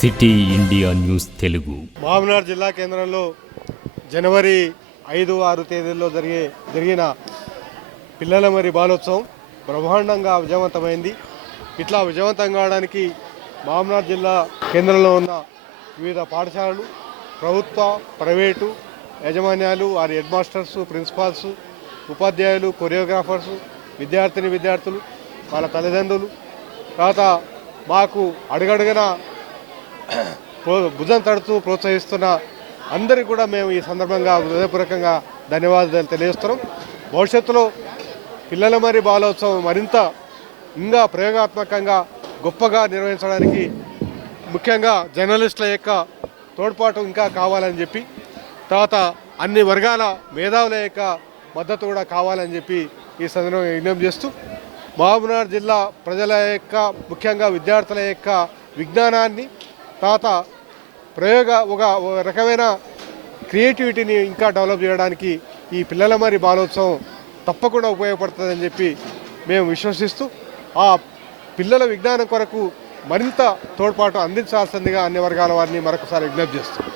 City India news Telugu. Mahabubnagar జిల్లా కేంద్రంలో జనవరి 5-6 తేదీల్లో జరిగిన పిల్లల మరి బాలోత్సవం బ్రహ్మాండంగా విజయవంతమైంది. ఇట్లా విజయవంతం కావడానికి మహబూబ్నగర్ జిల్లా కేంద్రంలో ఉన్న వివిధ పాఠశాలలు, ప్రభుత్వ, ప్రైవేటు యాజమాన్యాలు, వారి హెడ్ మాస్టర్స్, ప్రిన్సిపాల్స్, ఉపాధ్యాయులు, కొరియోగ్రాఫర్స్, విద్యార్థులు, వాళ్ళ తల్లిదండ్రులు, తర్వాత మాకు అడుగడుగున భుజం తడుతూ ప్రోత్సహిస్తున్న అందరికీ కూడా మేము ఈ సందర్భంగా హృదయపూర్వకంగా ధన్యవాదాలు తెలియజేస్తున్నాం. భవిష్యత్తులో పిల్లల మరి బాలోత్సవం మరింత ఇంకా ప్రయోగాత్మకంగా గొప్పగా నిర్వహించడానికి ముఖ్యంగా జర్నలిస్టుల యొక్క తోడ్పాటు ఇంకా కావాలని చెప్పి, తర్వాత అన్ని వర్గాల మేధావుల యొక్క మద్దతు కూడా కావాలని చెప్పి ఈ సందర్భంగా విజ్ఞప్తి చేస్తూ, మహబూబ్నగర్ జిల్లా ప్రజల యొక్క ముఖ్యంగా విద్యార్థుల యొక్క విజ్ఞానాన్ని, తర్వాత ఒక రకమైన క్రియేటివిటీని ఇంకా డెవలప్ చేయడానికి ఈ పిల్లల మరి బాలోత్సవం తప్పకుండా ఉపయోగపడుతుందని చెప్పి మేము విశ్వసిస్తూ, ఆ పిల్లల విజ్ఞానం కొరకు మరింత తోడ్పాటు అందించాల్సిందిగా అన్ని వర్గాల వారిని మరొకసారి విజ్ఞప్తి చేస్తాం.